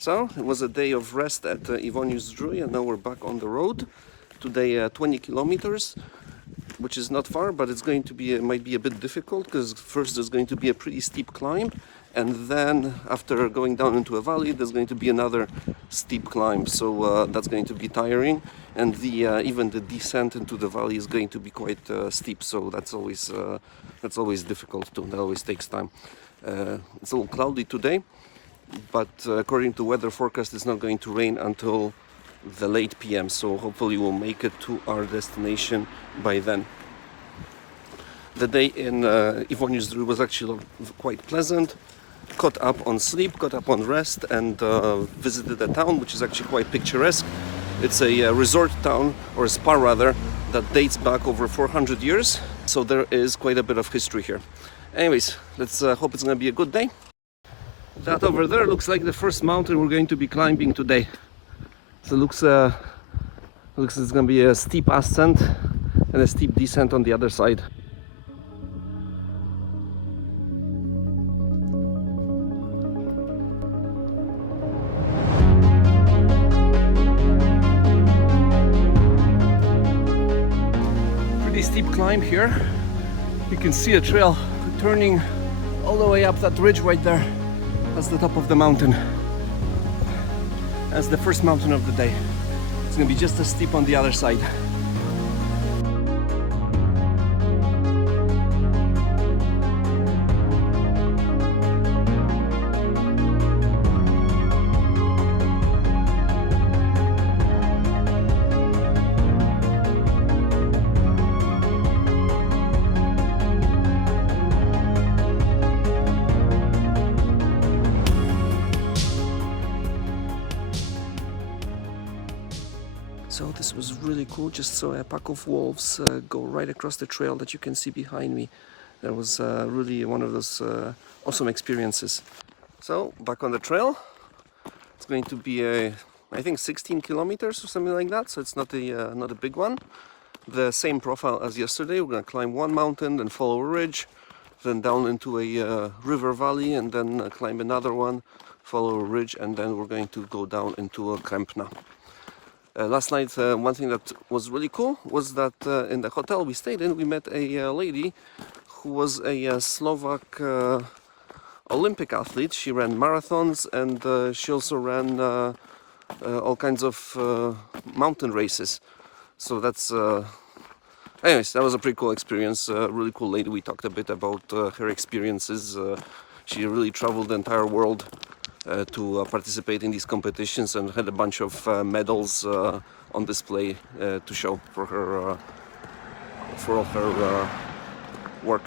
So it was a day of rest at Ivonius Zdrój, and now we're back on the road. Today 20 kilometers, which is not far, but it's going to be might be a bit difficult because first there's going to be a pretty steep climb, and then after going down into a valley there's going to be another steep climb. So that's going to be tiring, and even the descent into the valley is going to be quite steep. So that's always difficult too. That always takes time. It's a little cloudy today, but according to weather forecast it's not going to rain until the late PM, so hopefully we'll make it to our destination by then. The day in Ivonius Zdrój was actually quite pleasant. Caught up on sleep, caught up on rest, and visited a town which is actually quite picturesque. It's a resort town, or a spa rather, that dates back over 400 years, so there is quite a bit of history here. Anyways, let's hope it's going to be a good day. That over there looks like the first mountain we're going to be climbing today. So looks it's going to be a steep ascent and a steep descent on the other side. Pretty steep climb here. You can see a trail turning all the way up that ridge right there. That's the top of the mountain. That's the first mountain of the day. It's going to be just as steep on the other side. So this was really cool. Just saw a pack of wolves go right across the trail that you can see behind me. That was really one of those awesome experiences. So back on the trail. It's going to be I think 16 kilometers or something like that. So it's not a big one. The same profile as yesterday. We're going to climb one mountain, then follow a ridge, then down into a river valley, and then climb another one, follow a ridge, and then we're going to go down into a Krępna. Last night, one thing that was really cool was that in the hotel we stayed in, we met a lady who was a Slovak Olympic athlete. She ran marathons, and she also ran all kinds of mountain races. So that's anyways, that was a pretty cool experience. Really cool lady. We talked a bit about her experiences. She really traveled the entire world to participate in these competitions, and had a bunch of medals on display to show for her for all her work.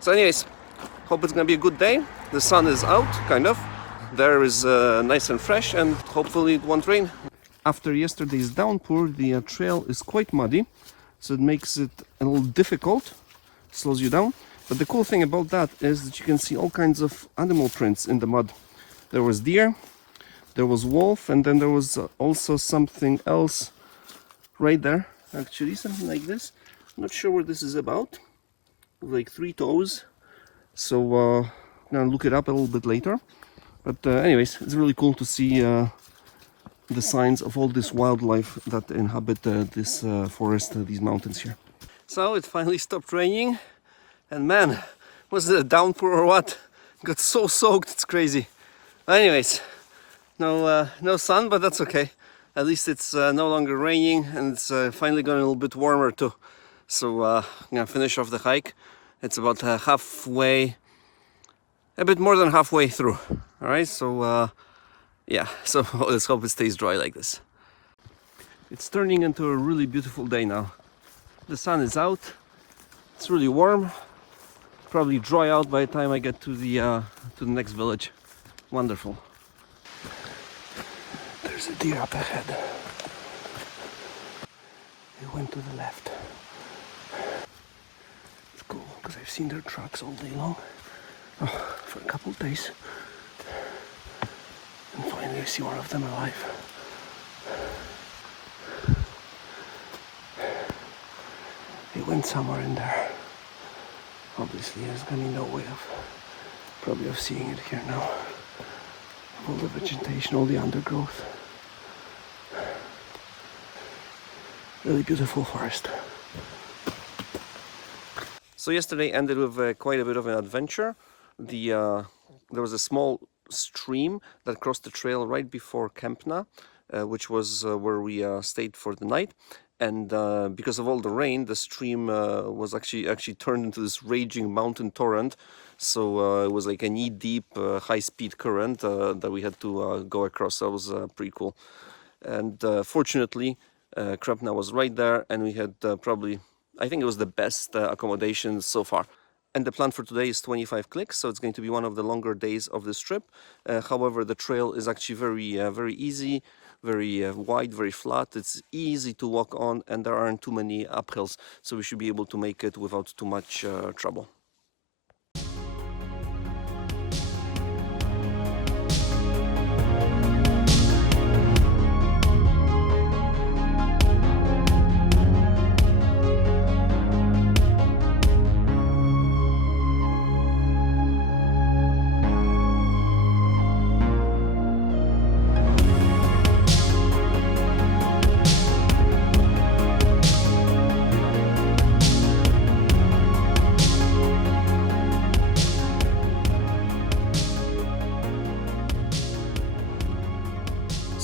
So anyways, hope it's gonna be a good day. The sun is out, kind of. The air is nice and fresh, and hopefully it won't rain. After yesterday's downpour, the trail is quite muddy, so it makes it a little difficult, slows you down. But the cool thing about that is that you can see all kinds of animal prints in the mud. There was deer, there was wolf, and then there was also something else right there, actually, something like this. I'm not sure what this is about, like 3 toes. So I'm gonna look it up a little bit later. But anyways, it's really cool to see the signs of all this wildlife that inhabit this forest, these mountains here. So it finally stopped raining, and man, was it a downpour or what? Got so soaked, it's crazy. Anyways, no sun, but that's okay. At least it's no longer raining, and it's finally gotten a little bit warmer too. So I'm gonna finish off the hike. It's about halfway, a bit more than halfway through. All right, so yeah, so let's hope it stays dry like this. It's turning into a really beautiful day now. The sun is out. It's really warm. Probably dry out by the time I get to the next village. Wonderful. There's a deer up ahead. It went to the left. It's cool because I've seen their tracks all day long. Oh, for a couple of days. And finally I see one of them alive. It went somewhere in there. Obviously there's gonna be no way of probably of seeing it here now. All the vegetation, all the undergrowth. Really beautiful forest. So yesterday ended with quite a bit of an adventure. There was a small stream that crossed the trail right before Kempna, which was where we stayed for the night. And because of all the rain, the stream was actually turned into this raging mountain torrent. So it was like a knee-deep, high-speed current that we had to go across. That was pretty cool. And fortunately, Kempna was right there, and we had probably, I think it was the best accommodation so far. And the plan for today is 25 clicks, so it's going to be one of the longer days of this trip. However, the trail is actually very easy, very wide, very flat. It's easy to walk on, and there aren't too many uphills, so we should be able to make it without too much trouble.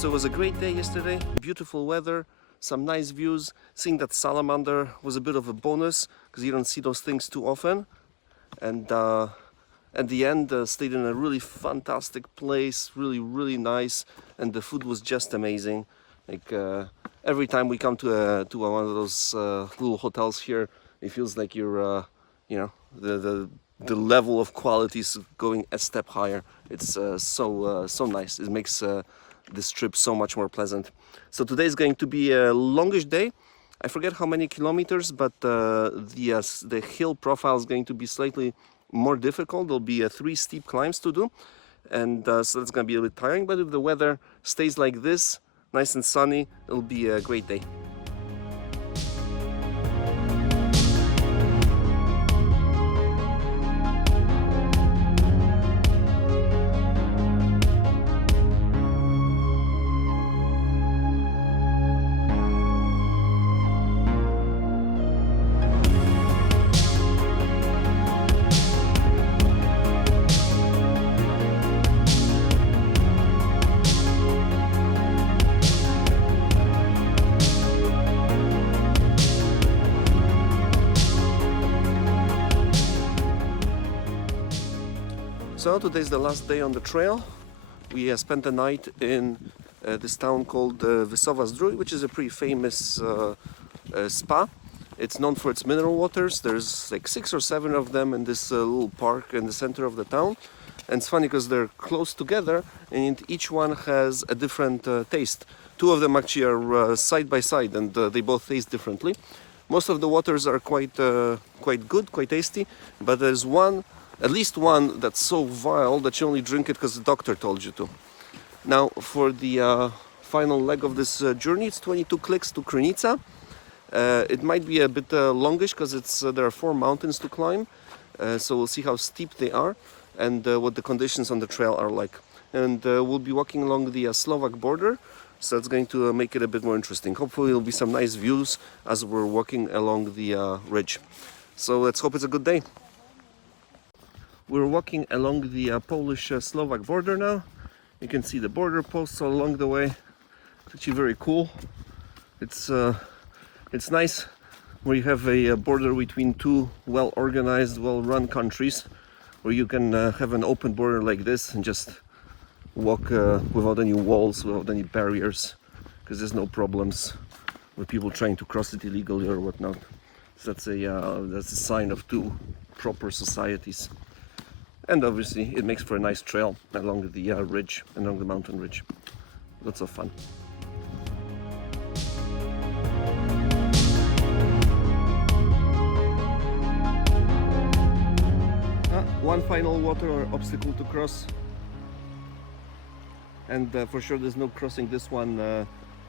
So it was a great day yesterday, beautiful weather, some nice views. Seeing that salamander was a bit of a bonus because you don't see those things too often. And at the end, stayed in a really fantastic place, really nice, and the food was just amazing. Like every time we come to one of those little hotels here, it feels like you're, you know, the level of quality is going a step higher. It's so nice. It makes this trip so much more pleasant. So today is going to be a longish day. I forget how many kilometers, but the hill profile is going to be slightly more difficult. There'll be 3 steep climbs to do, and so that's going to be a bit tiring. But if the weather stays like this, nice and sunny, it'll be a great day. So today's the last day on the trail. We spent the night in this town called Wysowa Zdrój, which is a pretty famous spa. It's known for its mineral waters. There's like 6 or 7 of them in this little park in the center of the town. And it's funny because they're close together and each one has a different taste. 2 of them actually are side by side, and they both taste differently. Most of the waters are quite good, quite tasty, but there's one, at least one, that's so vile that you only drink it because the doctor told you to. Now, for the final leg of this journey, it's 22 clicks to Krynica. It might be a bit longish because there are 4 mountains to climb, so we'll see how steep they are and what the conditions on the trail are like. And we'll be walking along the Slovak border, so it's going to make it a bit more interesting. Hopefully there'll be some nice views as we're walking along the ridge. So let's hope it's a good day. We're walking along the Polish-Slovak border now. You can see the border posts all along the way. It's actually very cool. It's nice where you have a border between 2 well-organized, well-run countries, where you can have an open border like this and just walk without any walls, without any barriers, because there's no problems with people trying to cross it illegally or whatnot. So that's a sign of 2 proper societies. And obviously it makes for a nice trail along the ridge, along the mountain ridge. Lots of fun. One final water obstacle to cross. And for sure there's no crossing this one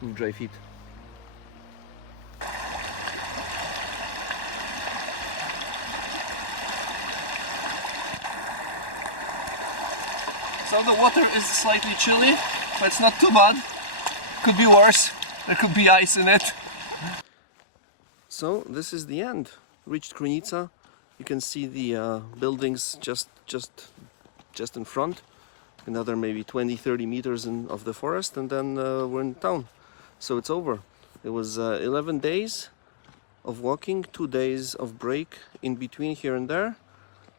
with dry feet. So Now the water is slightly chilly, but it's not too bad. Could be worse. There could be ice in it. So this is the end. Reached Krynica. You can see the buildings just in front. Another maybe 20-30 meters of the forest, and then we're in town. So it's over. It was 11 days of walking, 2 days of break in between here and there,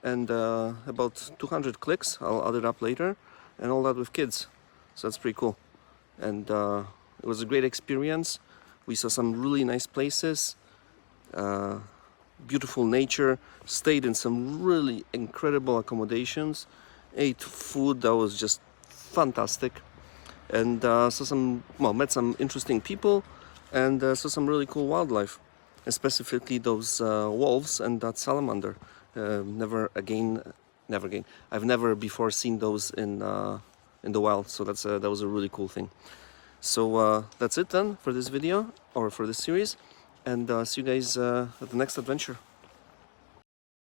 and about 200 clicks. I'll add it up later, and all that with kids. So that's pretty cool. And it was a great experience. We saw some really nice places, beautiful nature, stayed in some really incredible accommodations, ate food that was just fantastic, and met some interesting people, and saw some really cool wildlife, specifically those wolves and that salamander. Never again. I've never before seen those in the wild, so that was a really cool thing. So that's it then for this video, or for this series, and see you guys at the next adventure.